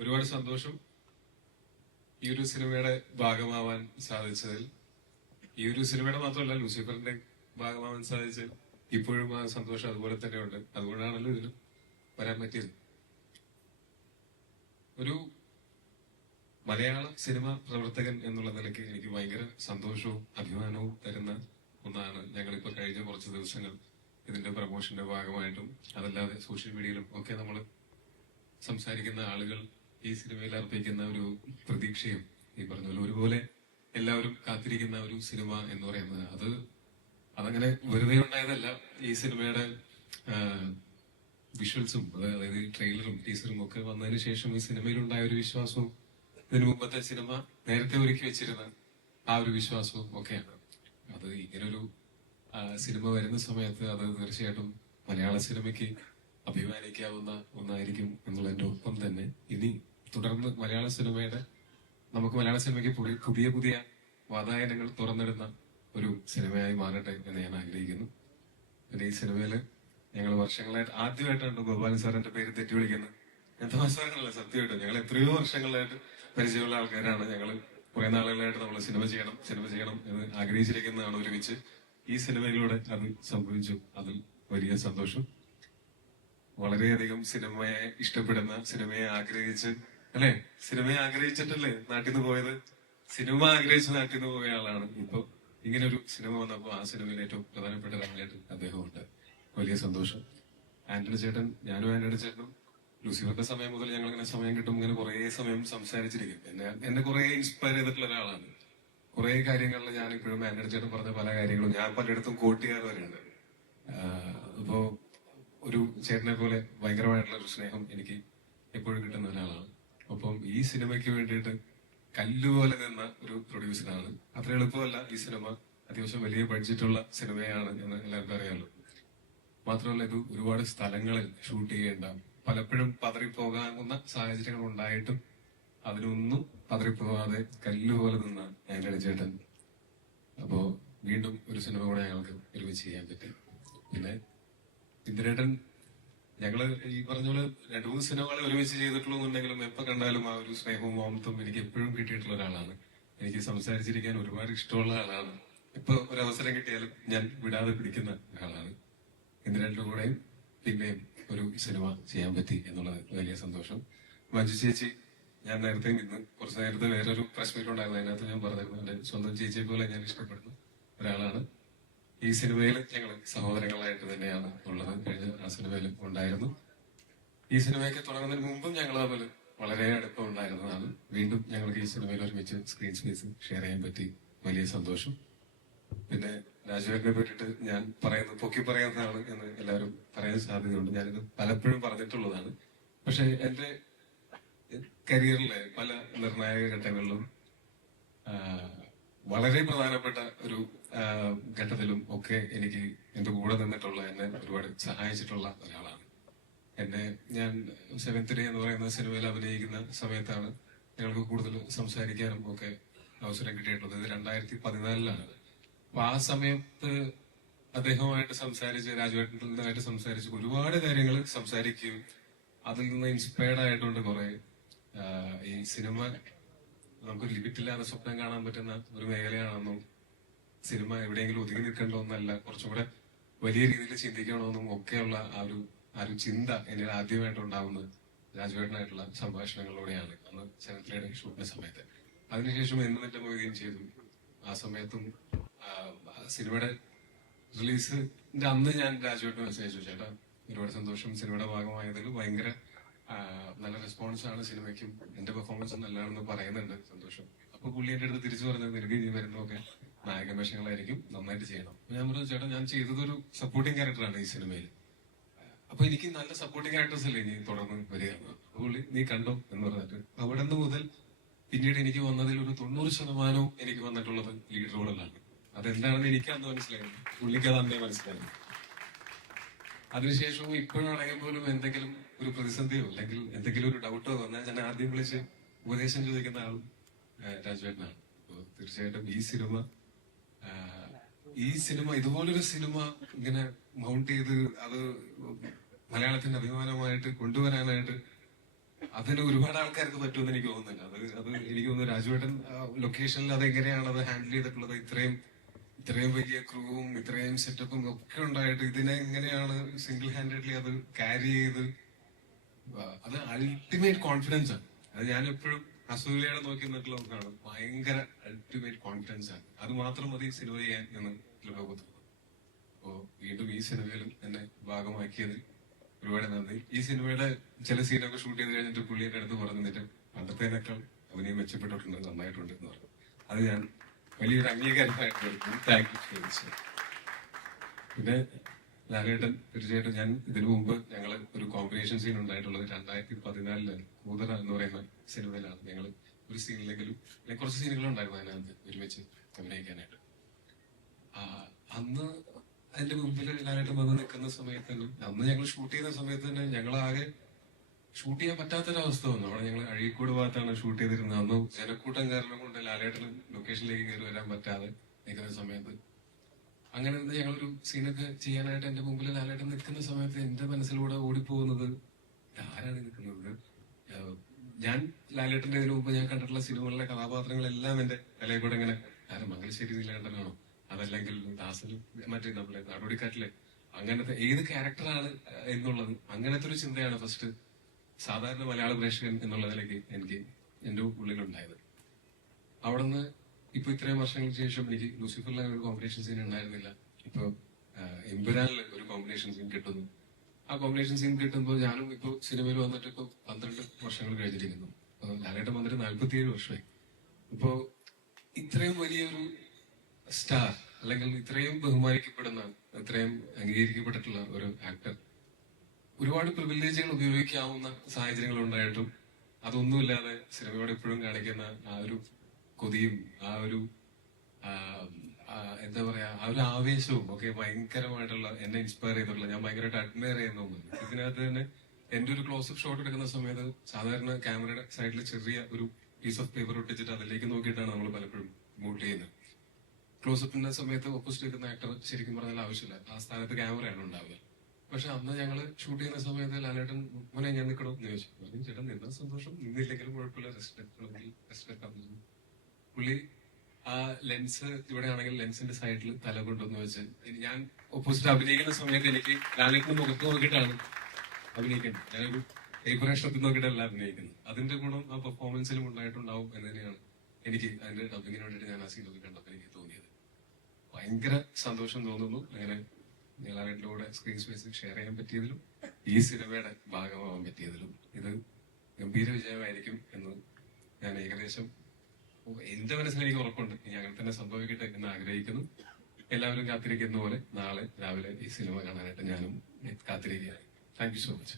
ഒരുപാട് സന്തോഷം ഈ ഒരു സിനിമയുടെ ഭാഗമാവാൻ സാധിച്ചതിൽ. ഈ ഒരു സിനിമയുടെ മാത്രമല്ല, ലൂസിഫറിന്റെ ഭാഗമാവാൻ സാധിച്ചതിൽ ഇപ്പോഴും ആ സന്തോഷം അതുപോലെ തന്നെ ഉണ്ട്. അതുകൊണ്ടാണല്ലോ ഇതിലും വരാൻ പറ്റിയത്. ഒരു മലയാള സിനിമ പ്രവർത്തകൻ എന്നുള്ള നിലയ്ക്ക് എനിക്ക് ഭയങ്കര സന്തോഷവും അഭിമാനവും തരുന്ന ഒന്നാണ്. ഞങ്ങളിപ്പോ കഴിഞ്ഞ കുറച്ച് ദിവസങ്ങൾ ഇതിന്റെ പ്രൊമോഷന്റെ ഭാഗമായിട്ടും അതല്ലാതെ സോഷ്യൽ മീഡിയയിലും ഒക്കെ നമ്മൾ സംസാരിക്കുന്ന ആളുകൾ ഈ സിനിമയിൽ അർപ്പിക്കുന്ന ഒരു പ്രതീക്ഷയും ഈ പറഞ്ഞ പോലെ ഒരുപോലെ എല്ലാവരും കാത്തിരിക്കുന്ന ഒരു സിനിമ എന്ന് പറയുന്നത് അതങ്ങനെ വെറുതെ ഉണ്ടായതല്ല. ഈ സിനിമയുടെ വിഷ്വൽസും അതായത് ട്രെയിലറും ടീസറും ഒക്കെ വന്നതിന് ശേഷം ഈ സിനിമയിലുണ്ടായ ഒരു വിശ്വാസവും ഇതിനു മുമ്പത്തെ സിനിമ നേരത്തെ ഒരുക്കി വെച്ചിരുന്ന ആ ഒരു വിശ്വാസവും ഒക്കെയാണ്. അത് ഇങ്ങനൊരു സിനിമ വരുന്ന സമയത്ത് അത് തീർച്ചയായിട്ടും മലയാള സിനിമയ്ക്ക് അഭിമാനിക്കാവുന്ന ഒന്നായിരിക്കും എന്നുള്ളതിന്റെ ഒപ്പം തന്നെ ഇനി തുടർന്ന് നമുക്ക് മലയാള സിനിമയ്ക്ക് പുതിയ പുതിയ വാതായനങ്ങൾ തുറന്നിടുന്ന ഒരു സിനിമയായി മാറട്ടെ എന്ന് ഞാൻ ആഗ്രഹിക്കുന്നു. പിന്നെ ഈ സിനിമയില് ഞങ്ങൾ വർഷങ്ങളായിട്ട് ആദ്യമായിട്ടാണ് ഗോപാലൻ സാറിന്റെ പേര് തെറ്റി വിളിക്കുന്നത്. ഞാൻ തമാശകളല്ല, സത്യമായിട്ടും ഞങ്ങൾ എത്രയോ വർഷങ്ങളായിട്ട് പരിചയമുള്ള ആൾക്കാരാണ്. ഞങ്ങൾ കുറെ നാളുകളായിട്ട് നമ്മൾ സിനിമ ചെയ്യണം എന്ന് ആഗ്രഹിച്ചിരിക്കുന്നതാണ് ഒരുമിച്ച്. ഈ സിനിമയിലൂടെ അത് സംഭവിച്ചു. അതിൽ വലിയ സന്തോഷം. വളരെയധികം സിനിമയെ ഇഷ്ടപ്പെടുന്ന, സിനിമയെ ആഗ്രഹിച്ച് സിനിമയെ ആഗ്രഹിച്ചിട്ടല്ലേ നാട്ടിൽ നിന്ന് പോയത്. സിനിമ ആഗ്രഹിച്ച് നാട്ടിൽ നിന്ന് പോയ ആളാണ്. ഇപ്പൊ ഇങ്ങനെ ഒരു സിനിമ വന്നപ്പോ ആ സിനിമയിൽ ഏറ്റവും പ്രധാനപ്പെട്ട ഒരാളായിട്ട് അദ്ദേഹമുണ്ട്. വലിയ സന്തോഷം. ഞാനും ആന്റണി ചേട്ടനും ലൂസിഫറിന്റെ സമയം മുതൽ ഞങ്ങൾ ഇങ്ങനെ സമയം കിട്ടും ഇങ്ങനെ കുറെ സമയം സംസാരിച്ചിരിക്കും. എന്നെ കുറെ ഇൻസ്പയർ ചെയ്തിട്ടുള്ള ഒരാളാണ്. കുറെ കാര്യങ്ങളിൽ ഞാൻ ഇപ്പോഴും ആന്റണി ചേട്ടൻ പറഞ്ഞ പല കാര്യങ്ങളും ഞാൻ പലയിടത്തും കോട്ട് ചെയ്യാറ് വരെയുണ്ട്. ഇപ്പോ ഒരു ചേട്ടനെ പോലെ ഭയങ്കരമായിട്ടുള്ള ഒരു സ്നേഹം എനിക്ക് എപ്പോഴും കിട്ടുന്ന ഒരാളാണ്. ഒപ്പം ഈ സിനിമയ്ക്ക് വേണ്ടിയിട്ട് കല്ലുപോലെ നിന്ന ഒരു പ്രൊഡ്യൂസറാണ്. അത്ര എളുപ്പമല്ല. ഈ സിനിമ അത്യാവശ്യം വലിയ ബഡ്ജറ്റുള്ള സിനിമയാണ് എന്ന് എല്ലാവർക്കും അറിയാമല്ലോ. മാത്രമല്ല ഇത് ഒരുപാട് സ്ഥലങ്ങളിൽ ഷൂട്ട് ചെയ്യേണ്ട, പലപ്പോഴും പതറിപ്പോകാവുന്ന സാഹചര്യങ്ങൾ ഉണ്ടായിട്ടും അതിനൊന്നും പതറിപ്പോകാതെ കല്ലുപോലെ നിന്ന ആന്റണി ചേട്ടൻ. അപ്പോ വീണ്ടും ഒരു സിനിമ കൂടെ ഞങ്ങൾക്ക് ഒരുമിച്ച് ചെയ്യാൻ പറ്റി. പിന്നെ ഇന്ദിരേട്ടൻ, ഞങ്ങള് ഈ പറഞ്ഞ പോലെ 2-3 സിനിമകൾ ഒരുമിച്ച് ചെയ്തിട്ടുള്ളൂ എന്നുണ്ടെങ്കിലും എപ്പോ കണ്ടാലും ആ ഒരു സ്നേഹവും ഓമത്തും എനിക്ക് എപ്പോഴും കിട്ടിയിട്ടുള്ള ഒരാളാണ്. എനിക്ക് സംസാരിച്ചിരിക്കാൻ ഒരുപാട് ഇഷ്ടമുള്ള ആളാണ്. ഇപ്പൊ ഒരു അവസരം കിട്ടിയാലും ഞാൻ വിടാതെ പിടിക്കുന്ന ഒരാളാണ്. ഇന്ദിരേട്ടന്റെ കൂടെയും പിന്നെയും ഒരു സിനിമ ചെയ്യാൻ പറ്റി എന്നുള്ളത് വലിയ സന്തോഷം. മഞ്ജു ചേച്ചി, ഞാൻ കുറച്ച് നേരത്തെ വേറൊരു പ്രസ് മീറ്റ് ഉണ്ടായിരുന്നു. അതിനകത്ത് ഞാൻ പറഞ്ഞിരുന്നു എന്റെ സ്വന്തം ചേച്ചിയെ പോലെ ഞാൻ ഇഷ്ടപ്പെടുന്ന ഒരാളാണ്. ഈ സിനിമയിൽ ഞങ്ങൾ സഹോദരങ്ങളായിട്ട് തന്നെയാണ് ഉള്ളത്. കഴിഞ്ഞ ആ സിനിമയിലും ഉണ്ടായിരുന്നു. ഈ സിനിമയൊക്കെ തുടങ്ങുന്നതിന് മുമ്പും ഞങ്ങൾ തമ്മിൽ വളരെ അടുപ്പം ഉണ്ടായിരുന്നതാണ്. വീണ്ടും ഞങ്ങൾക്ക് ഈ സിനിമയിൽ ഒരുമിച്ച് സ്ക്രീൻ സ്പേസ് ഷെയർ ചെയ്യാൻ പറ്റി. വലിയ സന്തോഷം. പിന്നെ രാജുവേട്ടനെ പറ്റിയിട്ട് ഞാൻ പൊക്കി പറയുന്നതാണ് എന്ന് എല്ലാവരും പറയാൻ സാധ്യതയുണ്ട്. ഞാനിത് പലപ്പോഴും പറഞ്ഞിട്ടുള്ളതാണ്. പക്ഷെ എന്റെ കരിയറിലെ പല നിർണായക ഘട്ടങ്ങളിലും വളരെ പ്രധാനപ്പെട്ട ഒരു ഘട്ടത്തിലും ഒക്കെ എനിക്ക് എന്റെ കൂടെ നിന്നിട്ടുള്ള, എന്നെ ഒരുപാട് സഹായിച്ചിട്ടുള്ള ഒരാളാണ്. ഞാൻ 7th Day എന്ന് പറയുന്ന സിനിമയിൽ അഭിനയിക്കുന്ന സമയത്താണ് ഞങ്ങൾക്ക് കൂടുതൽ സംസാരിക്കാനും ഒക്കെ അവസരം കിട്ടിയിട്ടുള്ളത്. ഇത് 2014 അപ്പൊ ആ സമയത്ത് അദ്ദേഹവുമായിട്ട് രാജുവേട്ടനുമായിട്ട് സംസാരിച്ച് ഒരുപാട് കാര്യങ്ങൾ സംസാരിക്കുകയും അതിൽ നിന്ന് ഇൻസ്പയർഡ് ആയിട്ടുണ്ട് കുറെ. ഈ സിനിമ നമുക്ക് ലിമിറ്റില്ലാതെ സ്വപ്നം കാണാൻ പറ്റുന്ന ഒരു മേഖലയാണെന്നും സിനിമ എവിടെയെങ്കിലും ഒതുങ്ങി നിൽക്കേണ്ട ഒന്നല്ല, കുറച്ചും കൂടെ വലിയ രീതിയിൽ ചിന്തിക്കണമെന്നും ഒക്കെയുള്ള ആ ഒരു ചിന്ത എന്നിൽ ആദ്യമായിട്ട് ഉണ്ടാവുന്നത് രാജുവേട്ടനായിട്ടുള്ള സംഭാഷണങ്ങളിലൂടെയാണ്. അന്ന് 7th Day ഷൂട്ടിന്റെ സമയത്ത്. അതിനുശേഷം എന്നിട്ട് പോവുകയും ചെയ്തു. ആ സമയത്തും സിനിമയുടെ റിലീസിന്റെ അന്ന് ഞാൻ രാജുവേട്ടന് മെസ്സേജ് അയച്ചു, ചേട്ടാ ഒരുപാട് സന്തോഷം, സിനിമയുടെ ഭാഗമായതിൽ ഭയങ്കര നല്ല റെസ്പോൺസ് ആണ് സിനിമയ്ക്കും, എന്റെ പെർഫോമൻസ് നല്ലതാണെന്ന് പറയുന്നുണ്ട്, സന്തോഷം. അപ്പൊ പുള്ളി എന്റെ അടുത്ത് തിരിച്ചു പറഞ്ഞത്, നിനക്ക് ഇനി വരുന്നതൊക്കെ നായക വേഷങ്ങളായിരിക്കും, നന്നായിട്ട് ചെയ്യണം. ഞാൻ പറഞ്ഞു, ചേട്ടാ ഞാൻ ചെയ്തതൊരു സപ്പോർട്ടിങ് ക്യാരക്ടറാണ് ഈ സിനിമയിൽ, അപ്പൊ എനിക്ക് നല്ല സപ്പോർട്ടിങ് ക്യാരക്ടേഴ്സ് അല്ലേ ഇനി തുടർന്ന് വരിക. പുള്ളി നീ കണ്ടോ എന്ന് പറഞ്ഞിട്ട് അവിടെ നിന്ന് മുതൽ പിന്നീട് എനിക്ക് വന്നതിൽ ഒരു 90% എനിക്ക് വന്നിട്ടുള്ളത് ലീഡ് റോളുകളാണ്. അതെന്താണെന്ന് എനിക്ക് അന്ന് മനസ്സിലായിരുന്നു, പുള്ളിക്ക് അത് അന്നേ മനസ്സിലായിരുന്നു. അതിനുശേഷവും ഇപ്പോഴാണെങ്കിൽ പോലും എന്തെങ്കിലും ഒരു പ്രതിസന്ധിയോ അല്ലെങ്കിൽ എന്തെങ്കിലും ഒരു ഡൗട്ടോ വന്നാൽ ഞാൻ ആദ്യം വിളിച്ച് ഉപദേശം ചോദിക്കുന്ന ആളും രാജുവേട്ടനാണ്. അപ്പോൾ തീർച്ചയായിട്ടും ഈ സിനിമ ഇതുപോലൊരു സിനിമ ഇങ്ങനെ മൗണ്ട് ചെയ്ത് അത് മലയാളത്തിന്റെ അഭിമാനമായിട്ട് കൊണ്ടുവരാനായിട്ട് അതിന് ഒരുപാട് ആൾക്കാർക്ക് പറ്റുമെന്ന് എനിക്ക് തോന്നുന്നില്ല. അത് എനിക്ക് തോന്നുന്നു രാജുവേട്ടൻ ലൊക്കേഷനിൽ അത് എങ്ങനെയാണ് അത് ഹാൻഡിൽ ചെയ്തിട്ടുള്ളത്. ഇത്രയും വലിയ ക്രൂവും ഇത്രയും സെറ്റപ്പും ഒക്കെ ഉണ്ടായിട്ട് ഇതിനെ എങ്ങനെയാണ് സിംഗിൾ ഹാൻഡഡ്ലി അത് ക്യാരി ചെയ്ത് അത് അൾട്ടിമേറ്റ് കോൺഫിഡൻസ് ആണ്. അത് ഞാൻ എപ്പോഴും അസൂയയോടെ നോക്കി നിന്നിട്ടുള്ള ഒന്നാണ്. ഭയങ്കര അൾട്ടിമേറ്റ് കോൺഫിഡൻസ് ആണ്. അത് മാത്രം മതി സിനിമ ചെയ്യാൻ എന്ന് ലോകത്ത്. അപ്പോ വീണ്ടും ഈ സിനിമയിലും എന്നെ ഭാഗമാക്കിയതിൽ ഒരുപാട് നന്ദി. ഈ സിനിമയുടെ ചില സീനൊക്കെ ഷൂട്ട് ചെയ്ത് കഴിഞ്ഞിട്ട് പുള്ളി എന്റെ അടുത്ത് പറഞ്ഞിട്ട് പണ്ടത്തേനേക്കാൾ അഭിനയം മെച്ചപ്പെട്ടിട്ടുണ്ട്, നന്നായിട്ടുണ്ട് എന്ന് പറഞ്ഞു. അത് ഞാൻ വലിയൊരു അംഗീകാരമായിട്ട് എടുക്കുന്നു. Thank you. പിന്നെ ലാലേട്ടൻ തീർച്ചയായിട്ടും ഞാൻ ഇതിനു മുമ്പ് ഞങ്ങള് ഒരു കോമ്പിനേഷൻ സീൻ ഉണ്ടായിട്ടുള്ളത് 2014 കൂതറ എന്ന് പറയുന്ന സിനിമയിലാണ്. ഞങ്ങൾ ഒരു സീനിലെങ്കിലും കുറച്ച് സീനുകളുണ്ടായിരുന്നു അതിനകത്ത് ഒരുമിച്ച് അഭിനയിക്കാനായിട്ട്. അന്ന് അതിന്റെ മുമ്പിൽ ലാലേട്ടൻ വന്ന് നിൽക്കുന്ന സമയത്ത് തന്നെ, അന്ന് ഞങ്ങൾ ഷൂട്ട് ചെയ്യുന്ന സമയത്ത് തന്നെ ഞങ്ങളാകെ ഷൂട്ട് ചെയ്യാൻ പറ്റാത്തൊരവസ്ഥ വന്നു. അവിടെ ഞങ്ങൾ അഴീക്കോട് ഭാഗത്താണ് ഷൂട്ട് ചെയ്തിരുന്നത്. അന്ന് ജനക്കൂട്ടം കാരണം കൊണ്ട് ലാലേട്ടന് ലൊക്കേഷനിലേക്ക് കയറി വരാൻ പറ്റാതെ നിൽക്കുന്ന സമയത്ത് അങ്ങനെ ഞങ്ങളൊരു സീനൊക്കെ ചെയ്യാനായിട്ട് എന്റെ മുമ്പിൽ ലാലേട്ടൻ നിൽക്കുന്ന സമയത്ത് എന്റെ മനസ്സിലൂടെ ഓടിപ്പോകുന്നത് ആരാണ് നിൽക്കുന്നത്. ഞാൻ ലാലേട്ടന്റെ ഇതിനു മുമ്പ് ഞാൻ കണ്ടിട്ടുള്ള സിനിമകളിലെ കഥാപാത്രങ്ങളെല്ലാം എന്റെ തലയിൽ കൂടെ ഇങ്ങനെ ആരും മംഗലശ്ശേരി നീലകണ്ഠനാണോ, അതല്ലെങ്കിൽ ദാസനും മറ്റേ നമ്മളെ നാടോടിക്കാറ്റിലെ അങ്ങനത്തെ ഏത് ക്യാരക്ടറാണ് എന്നുള്ളത്, അങ്ങനത്തെ ഒരു ചിന്തയാണ് ഫസ്റ്റ് സാധാരണ മലയാള പ്രേക്ഷകൻ എന്നുള്ളതിലേക്ക് എനിക്ക് എന്റെ ഉള്ളിലുണ്ടായത്. അവിടുന്ന് ഇപ്പൊ ഇത്രയും വർഷങ്ങൾക്ക് ശേഷം എനിക്ക് ലൂസിഫറിലെ ഒരു കോമ്പിനേഷൻ സീൻ ഉണ്ടായിരുന്നില്ല. ഇപ്പൊ എമ്പുരാനിൽ ഒരു കോമ്പിനേഷൻ സീൻ കിട്ടുന്നു. ആ കോമ്പിനേഷൻ സീൻ കിട്ടുമ്പോൾ ഞാനും ഇപ്പൊ സിനിമയിൽ വന്നിട്ട് ഇപ്പൊ 12 വർഷങ്ങൾ കഴിഞ്ഞിരിക്കുന്നു. ലാലേട്ടൻ വന്നിട്ട് 47 വർഷമായി. ഇപ്പോ ഇത്രയും വലിയൊരു സ്റ്റാർ, അല്ലെങ്കിൽ ഇത്രയും ബഹുമാനിക്കപ്പെടുന്ന, ഇത്രയും അംഗീകരിക്കപ്പെട്ടിട്ടുള്ള ഒരു ആക്ടർ ഒരുപാട് പ്രിവിലേജുകൾ ഉപയോഗിക്കാവുന്ന സാഹചര്യങ്ങൾ ഉണ്ടായിട്ടും അതൊന്നുമില്ലാതെ സിനിമയോട് എപ്പോഴും കാണിക്കുന്ന ആ ഒരു കൊതിയും ആ ഒരു എന്താ പറയാ ആ ഒരു ആവേശവും ഒക്കെ ഭയങ്കരമായിട്ടുള്ള എന്നെ ഇൻസ്പയർ ചെയ്തിട്ടുള്ള, ഞാൻ ഭയങ്കരമായിട്ട് അഡ്മയർ ചെയ്യുന്ന ഒന്നാണ്. ഇതിനകത്ത് തന്നെ എന്റെ ഒരു ക്ലോസപ്പ് ഷോട്ട് എടുക്കുന്ന സമയത്ത് സാധാരണ ക്യാമറയുടെ സൈഡിൽ ചെറിയ ഒരു പീസ് ഓഫ് പേപ്പർ ഒട്ടിച്ചിട്ട് അതിലേക്ക് നോക്കിയിട്ടാണ് നമ്മൾ പലപ്പോഴും മൂട്ട് ചെയ്യുന്നത്. ക്ലോസപ്പിന്റെ സമയത്ത് ഓപ്പോസിറ്റ് നിൽക്കുന്ന ആക്ടർ ശരിക്കും പറഞ്ഞാൽ ആവശ്യമില്ല, ആ സ്ഥാനത്ത് ക്യാമറയാണ് ഉണ്ടാവുക. പക്ഷെ അന്ന് ഞങ്ങള് ഷൂട്ട് ചെയ്യുന്ന സമയത്ത് ലാലേട്ടൻ മോനെ ഞാൻ നിൽക്കണോ എന്ന് ചോദിച്ചു. പറഞ്ഞു ചേട്ടൻ നിന്നാ സന്തോഷം, നിന്നില്ലെങ്കിലും കുഴപ്പമില്ല, റെസ്റ്റ്. പുള്ളി ആ ലെൻസ് ഇവിടെ ആണെങ്കിൽ ലെൻസിന്റെ സൈഡിൽ തല കൊണ്ടുവന്ന് വെച്ച് ഞാൻ ഓപ്പോസിറ്റ് അഭിനയിക്കുന്ന സമയത്ത് എനിക്ക് ലാലേട്ടിന്റെ മുഖത്ത് നോക്കിയിട്ടാണ് അഭിനയിക്കുന്നത്. ഞാനൊരു ഡെക്കറേഷനത്തിൽ നോക്കിയിട്ടല്ല അഭിനയിക്കുന്നത്. അതിന്റെ ഗുണം ആ പെർഫോമൻസിലും ഉണ്ടായിട്ടുണ്ടാവും എന്ന് തന്നെയാണ് എനിക്ക് അതിന്റെ ഡബിങ്ങിന് വേണ്ടിയിട്ട് ഞാൻ ആ സീനൊക്കെ കണ്ടപ്പോൾ എനിക്ക് തോന്നിയത്. ഭയങ്കര സന്തോഷം തോന്നുന്നു അങ്ങനെ ലാലേട്ടിന്റെ കൂടെ സ്ക്രീൻ സ്പേസ് ഷെയർ ചെയ്യാൻ പറ്റിയതിലും ഈ സിനിമയുടെ ഭാഗമാവാൻ പറ്റിയതിലും. ഇത് ഗംഭീര വിജയമായിരിക്കും എന്ന് ഞാൻ ഏകദേശം എന്റെ മനസ്സിൽ എനിക്ക് ഉറപ്പുണ്ട്. ഇനി അങ്ങനെ തന്നെ സംഭവിക്കട്ടെ എന്ന് ആഗ്രഹിക്കുന്നു. എല്ലാവരും കാത്തിരിക്കുന്ന പോലെ നാളെ രാവിലെ ഈ സിനിമ കാണാനായിട്ട് ഞാനും കാത്തിരിക്കുകയാണ്. Thank you so much.